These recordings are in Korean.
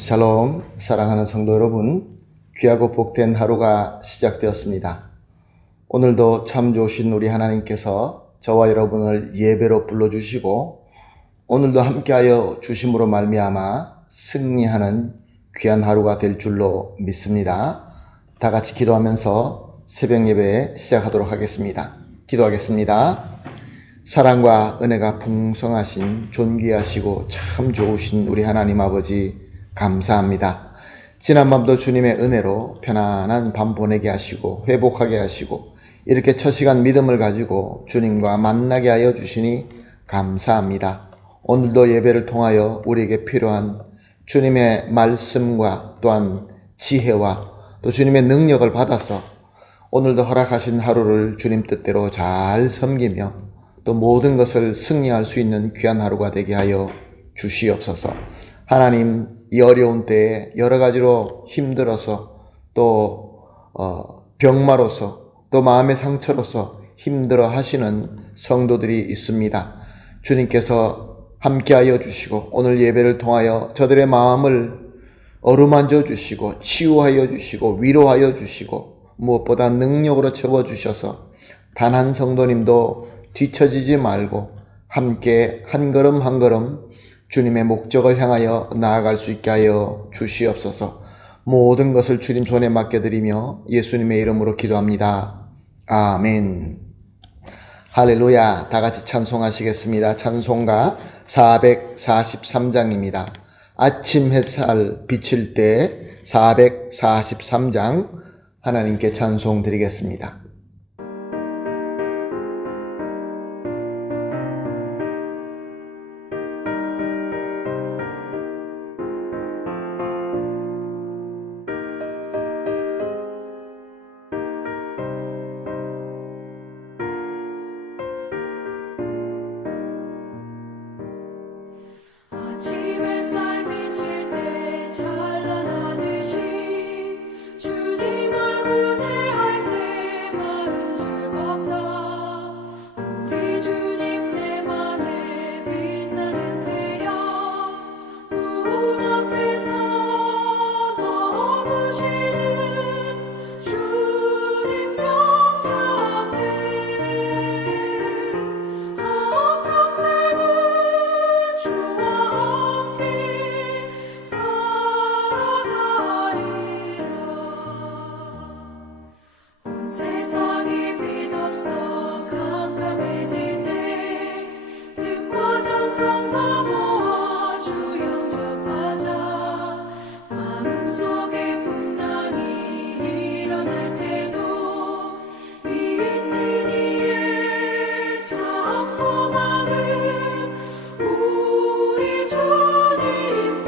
샬롬, 사랑하는 성도 여러분, 귀하고 복된 하루가 시작되었습니다. 오늘도 참 좋으신 우리 하나님께서 저와 여러분을 예배로 불러주시고 오늘도 함께하여 주심으로 말미암아 승리하는 귀한 하루가 될 줄로 믿습니다. 다 같이 기도하면서 새벽 예배 시작하도록 하겠습니다. 기도하겠습니다. 사랑과 은혜가 풍성하신 존귀하시고 참 좋으신 우리 하나님 아버지 감사합니다. 지난밤도 주님의 은혜로 편안한 밤 보내게 하시고 회복하게 하시고 이렇게 첫 시간 믿음을 가지고 주님과 만나게 하여 주시니 감사합니다. 오늘도 예배를 통하여 우리에게 필요한 주님의 말씀과 또한 지혜와 또 주님의 능력을 받아서 오늘도 허락하신 하루를 주님 뜻대로 잘 섬기며 또 모든 것을 승리할 수 있는 귀한 하루가 되게 하여 주시옵소서. 하나님, 이 어려운 때에 여러 가지로 힘들어서 또 병마로서 또 마음의 상처로서 힘들어 하시는 성도들이 있습니다. 주님께서 함께하여 주시고 오늘 예배를 통하여 저들의 마음을 어루만져 주시고 치유하여 주시고 위로하여 주시고 무엇보다 능력으로 채워주셔서 단 한 성도님도 뒤처지지 말고 함께 한 걸음 한 걸음 주님의 목적을 향하여 나아갈 수 있게 하여 주시옵소서. 모든 것을 주님 손에 맡겨드리며 예수님의 이름으로 기도합니다. 아멘. 할렐루야. 다 같이 찬송하시겠습니다. 찬송가 443장입니다. 아침 햇살 비칠 때 443장 하나님께 찬송 드리겠습니다. 세상이 빛없어 캄캄해질 때 뜻과 정성 다 모아 주 영접하자. 마음속에 풍랑이 일어날 때도 믿는 이의 참 소망은 우리 주님뿐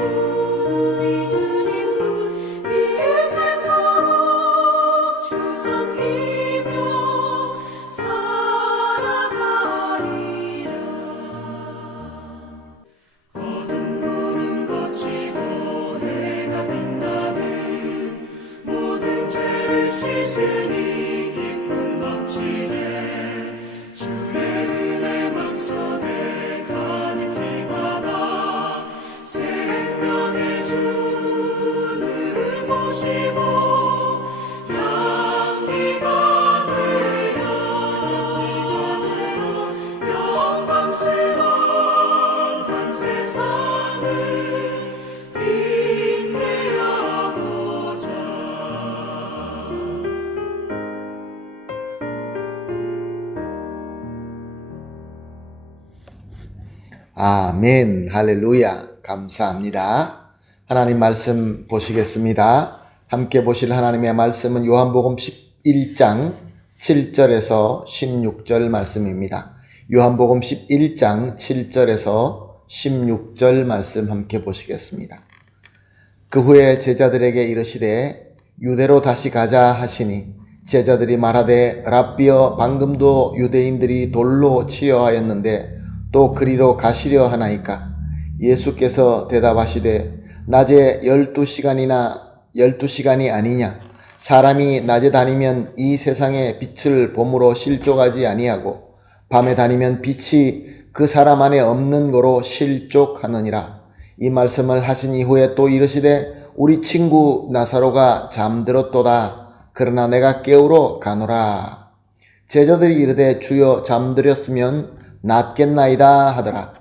일생토록 주 섬기며 살아가리라. 어두운 구름 거치고 해가 빛나듯 모든 죄를 씻으니 기쁨 넘치네. 주의 은혜 맘속에 가득히 받아 생명의 주를 모시고 향기가 되어 영광스러운 한 세상을 빛내어 보자. 아멘. 할렐루야. 감사합니다. 하나님 말씀 보시겠습니다. 함께 보실 하나님의 말씀은 요한복음 11장 7절에서 16절 말씀입니다. 요한복음 11장 7절에서 16절 말씀 함께 보시겠습니다. 그 후에 제자들에게 이르시되 유대로 다시 가자 하시니 제자들이 말하되 랍비여 방금도 유대인들이 돌로 치어하였는데 또 그리로 가시려 하나이까. 예수께서 대답하시되 낮에 12시간이 아니냐. 사람이 낮에 다니면 이 세상의 빛을 봄으로 실족하지 아니하고 밤에 다니면 빛이 그 사람 안에 없는 거로 실족하느니라. 이 말씀을 하신 이후에 또 이르시되 우리 친구 나사로가 잠들었도다. 그러나 내가 깨우러 가노라. 제자들이 이르되 주여 잠들었으면 낫겠나이다 하더라.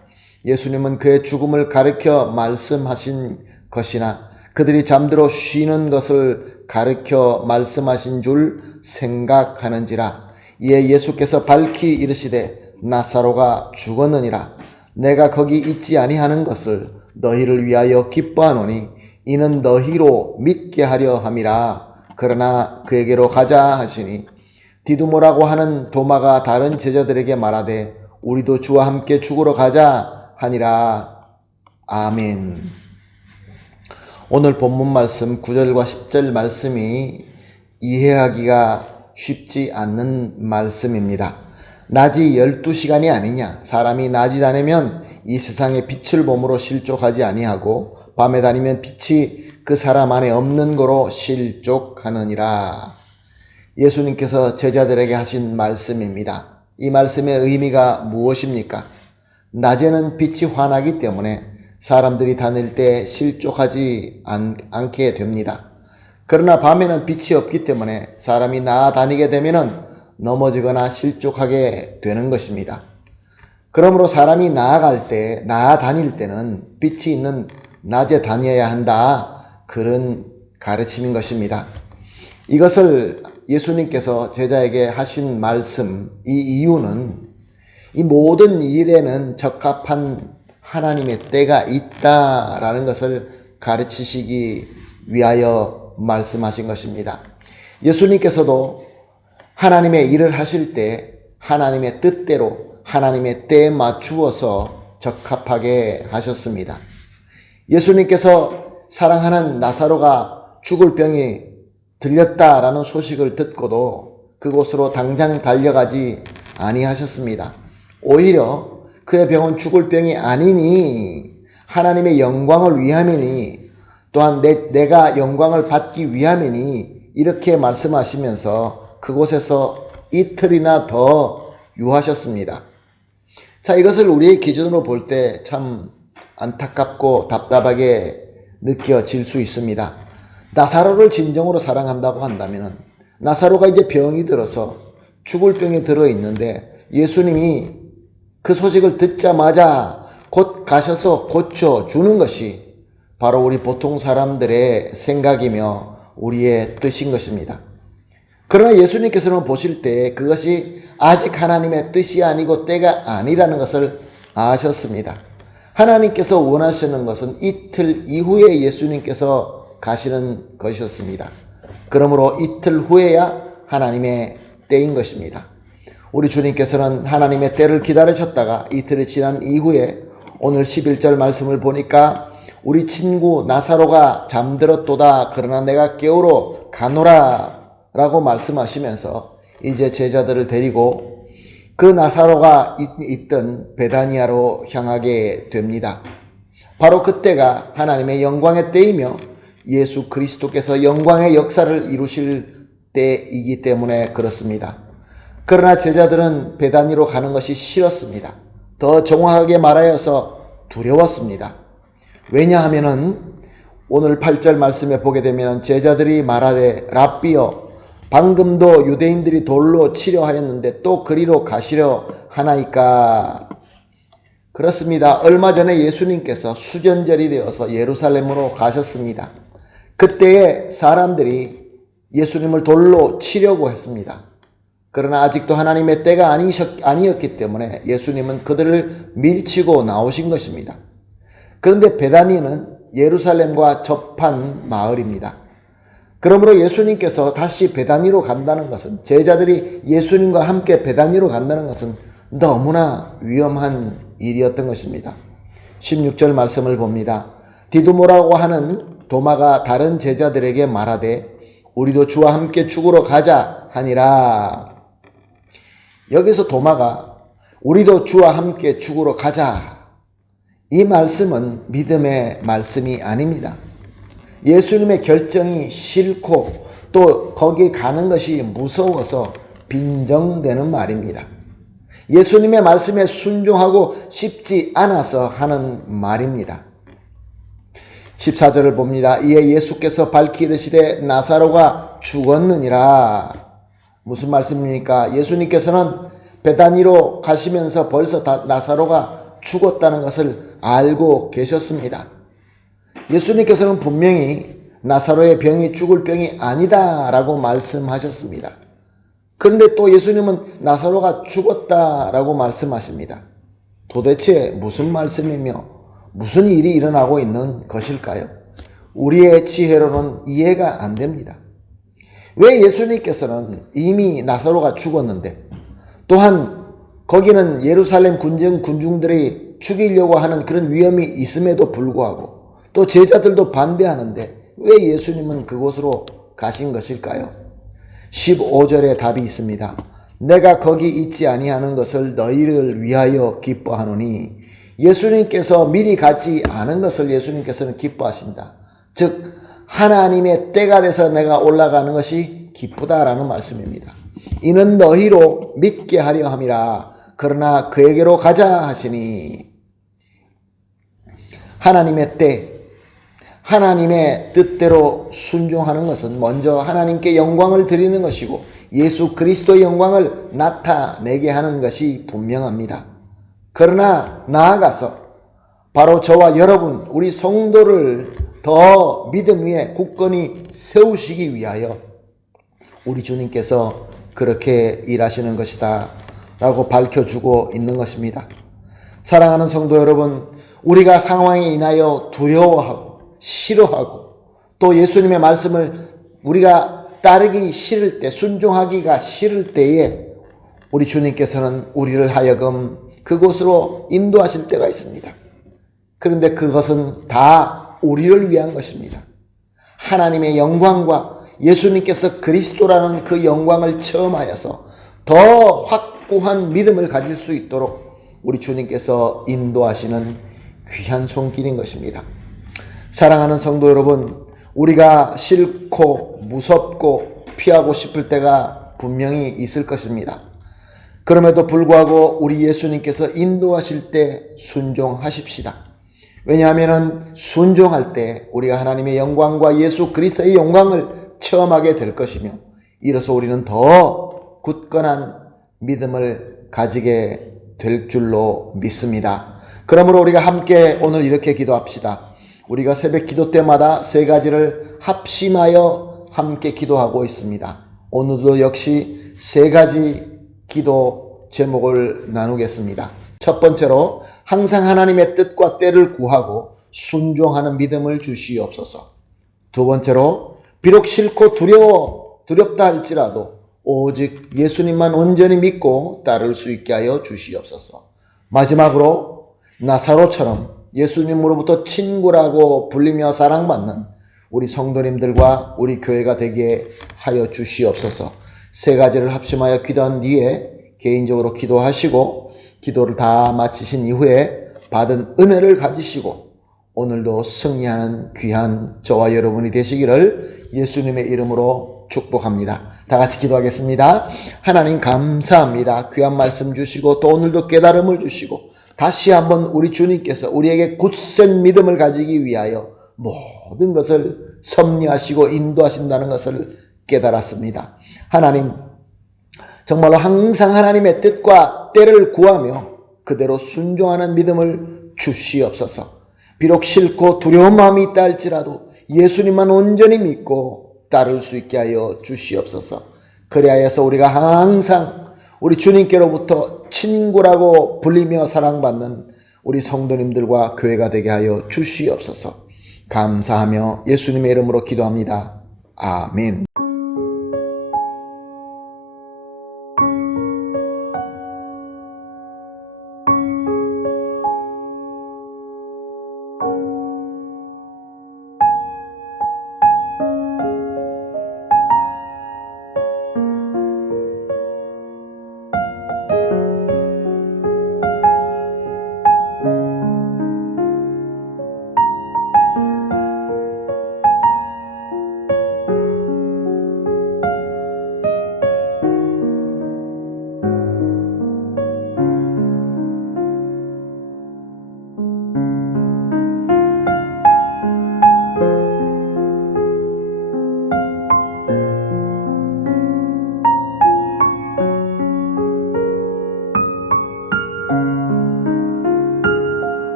예수님은 그의 죽음을 가르쳐 말씀하신 것이나 그들이 잠들어 쉬는 것을 가르쳐 말씀하신 줄 생각하는지라. 이에 예수께서 밝히 이르시되 나사로가 죽었느니라. 내가 거기 있지 아니하는 것을 너희를 위하여 기뻐하노니 이는 너희로 믿게 하려 함이라. 그러나 그에게로 가자 하시니 디두모라고 하는 도마가 다른 제자들에게 말하되 우리도 주와 함께 죽으러 가자 하니라. 아멘. 오늘 본문 말씀 9절과 10절 말씀이 이해하기가 쉽지 않는 말씀입니다. 낮이 12시간이 아니냐? 사람이 낮이 다니면 이 세상에 빛을 몸으로 실족하지 아니하고 밤에 다니면 빛이 그 사람 안에 없는 거로 실족하느니라. 예수님께서 제자들에게 하신 말씀입니다. 이 말씀의 의미가 무엇입니까? 낮에는 빛이 환하기 때문에 사람들이 다닐 때 실족하지 않게 됩니다. 그러나 밤에는 빛이 없기 때문에 사람이 나아다니게 되면 넘어지거나 실족하게 되는 것입니다. 그러므로 사람이 나아다닐 때는 빛이 있는 낮에 다녀야 한다. 그런 가르침인 것입니다. 이것을 예수님께서 제자에게 하신 말씀, 이 이유는 이 모든 일에는 적합한 하나님의 때가 있다라는 것을 가르치시기 위하여 말씀하신 것입니다. 예수님께서도 하나님의 일을 하실 때 하나님의 뜻대로 하나님의 때에 맞추어서 적합하게 하셨습니다. 예수님께서 사랑하는 나사로가 죽을 병이 들렸다라는 소식을 듣고도 그곳으로 당장 달려가지 아니하셨습니다. 오히려 그의 병은 죽을 병이 아니니 하나님의 영광을 위함이니 또한 내가 영광을 받기 위함이니 이렇게 말씀하시면서 그곳에서 이틀이나 더 유하셨습니다. 자, 이것을 우리의 기준으로 볼 때 참 안타깝고 답답하게 느껴질 수 있습니다. 나사로를 진정으로 사랑한다고 한다면 나사로가 이제 병이 들어서 죽을 병이 들어있는데 예수님이 그 소식을 듣자마자 곧 가셔서 고쳐주는 것이 바로 우리 보통 사람들의 생각이며 우리의 뜻인 것입니다. 그러나 예수님께서는 보실 때 그것이 아직 하나님의 뜻이 아니고 때가 아니라는 것을 아셨습니다. 하나님께서 원하시는 것은 이틀 이후에 예수님께서 가시는 것이었습니다. 그러므로 이틀 후에야 하나님의 때인 것입니다. 우리 주님께서는 하나님의 때를 기다리셨다가 이틀이 지난 이후에 오늘 11절 말씀을 보니까 우리 친구 나사로가 잠들었도다. 그러나 내가 깨우러 가노라 라고 말씀하시면서 이제 제자들을 데리고 그 나사로가 있던 베다니아로 향하게 됩니다. 바로 그때가 하나님의 영광의 때이며 예수 그리스도께서 영광의 역사를 이루실 때이기 때문에 그렇습니다. 그러나 제자들은 베다니로 가는 것이 싫었습니다. 더 정확하게 말하여서 두려웠습니다. 왜냐하면은 오늘 8절 말씀에 보게 되면 제자들이 말하되 랍비여 방금도 유대인들이 돌로 치려 하였는데 또 그리로 가시려 하나이까. 그렇습니다. 얼마 전에 예수님께서 수전절이 되어서 예루살렘으로 가셨습니다. 그때에 사람들이 예수님을 돌로 치려고 했습니다. 그러나 아직도 하나님의 때가 아니었기 때문에 예수님은 그들을 밀치고 나오신 것입니다. 그런데 베다니는 예루살렘과 접한 마을입니다. 그러므로 예수님께서 다시 베다니로 간다는 것은, 제자들이 예수님과 함께 베다니로 간다는 것은 너무나 위험한 일이었던 것입니다. 16절 말씀을 봅니다. 디두모라고 하는 도마가 다른 제자들에게 말하되 우리도 주와 함께 죽으러 가자 하니라. 여기서 도마가 우리도 주와 함께 죽으러 가자, 이 말씀은 믿음의 말씀이 아닙니다. 예수님의 결정이 싫고 또 거기 가는 것이 무서워서 빈정되는 말입니다. 예수님의 말씀에 순종하고 싶지 않아서 하는 말입니다. 14절을 봅니다. 이에 예수께서 밝히 이르시되 나사로가 죽었느니라. 무슨 말씀입니까? 예수님께서는 베다니로 가시면서 벌써 나사로가 죽었다는 것을 알고 계셨습니다. 예수님께서는 분명히 나사로의 병이 죽을 병이 아니다라고 말씀하셨습니다. 그런데 또 예수님은 나사로가 죽었다라고 말씀하십니다. 도대체 무슨 말씀이며 무슨 일이 일어나고 있는 것일까요? 우리의 지혜로는 이해가 안 됩니다. 왜 예수님께서는 이미 나사로가 죽었는데 또한 거기는 예루살렘 군중들이 죽이려고 하는 그런 위험이 있음에도 불구하고 또 제자들도 반대하는데 왜 예수님은 그곳으로 가신 것일까요? 15절에 답이 있습니다. 내가 거기 있지 아니하는 것을 너희를 위하여 기뻐하노니 예수님께서 미리 가지 않은 것을 예수님께서는 기뻐하신다. 즉 하나님의 때가 돼서 내가 올라가는 것이 기쁘다라는 말씀입니다. 이는 너희로 믿게 하려 함이라. 그러나 그에게로 가자 하시니 하나님의 때, 하나님의 뜻대로 순종하는 것은 먼저 하나님께 영광을 드리는 것이고 예수 그리스도의 영광을 나타내게 하는 것이 분명합니다. 그러나 나아가서 바로 저와 여러분, 우리 성도를 더 믿음 위에 굳건히 세우시기 위하여 우리 주님께서 그렇게 일하시는 것이다 라고 밝혀주고 있는 것입니다. 사랑하는 성도 여러분, 우리가 상황에 인하여 두려워하고 싫어하고 또 예수님의 말씀을 우리가 따르기 싫을 때, 순종하기가 싫을 때에 우리 주님께서는 우리를 하여금 그곳으로 인도하실 때가 있습니다. 그런데 그것은 다 우리를 위한 것입니다. 하나님의 영광과 예수님께서 그리스도라는 그 영광을 체험하여서 더 확고한 믿음을 가질 수 있도록 우리 주님께서 인도하시는 귀한 손길인 것입니다. 사랑하는 성도 여러분, 우리가 싫고 무섭고 피하고 싶을 때가 분명히 있을 것입니다. 그럼에도 불구하고 우리 예수님께서 인도하실 때 순종하십시다. 왜냐하면 순종할 때 우리가 하나님의 영광과 예수 그리스도의 영광을 체험하게 될 것이며 이로써 우리는 더 굳건한 믿음을 가지게 될 줄로 믿습니다. 그러므로 우리가 함께 오늘 이렇게 기도합시다. 우리가 새벽 기도 때마다 세 가지를 합심하여 함께 기도하고 있습니다. 오늘도 역시 세 가지 기도 제목을 나누겠습니다. 첫 번째로 항상 하나님의 뜻과 때를 구하고 순종하는 믿음을 주시옵소서. 두 번째로 비록 싫고 두렵다 할지라도 오직 예수님만 온전히 믿고 따를 수 있게 하여 주시옵소서. 마지막으로 나사로처럼 예수님으로부터 친구라고 불리며 사랑받는 우리 성도님들과 우리 교회가 되게 하여 주시옵소서. 세 가지를 합심하여 기도한 뒤에 개인적으로 기도하시고 기도를 다 마치신 이후에 받은 은혜를 가지시고 오늘도 승리하는 귀한 저와 여러분이 되시기를 예수님의 이름으로 축복합니다. 다 같이 기도하겠습니다. 하나님 감사합니다. 귀한 말씀 주시고 또 오늘도 깨달음을 주시고 다시 한번 우리 주님께서 우리에게 굳센 믿음을 가지기 위하여 모든 것을 섭리하시고 인도하신다는 것을 깨달았습니다. 하나님, 정말로 항상 하나님의 뜻과 때를 구하며 그대로 순종하는 믿음을 주시옵소서. 비록 싫고 두려운 마음이 있다 할지라도 예수님만 온전히 믿고 따를 수 있게 하여 주시옵소서. 그리하여서 우리가 항상 우리 주님께로부터 친구라고 불리며 사랑받는 우리 성도님들과 교회가 되게 하여 주시옵소서. 감사하며 예수님의 이름으로 기도합니다. 아멘.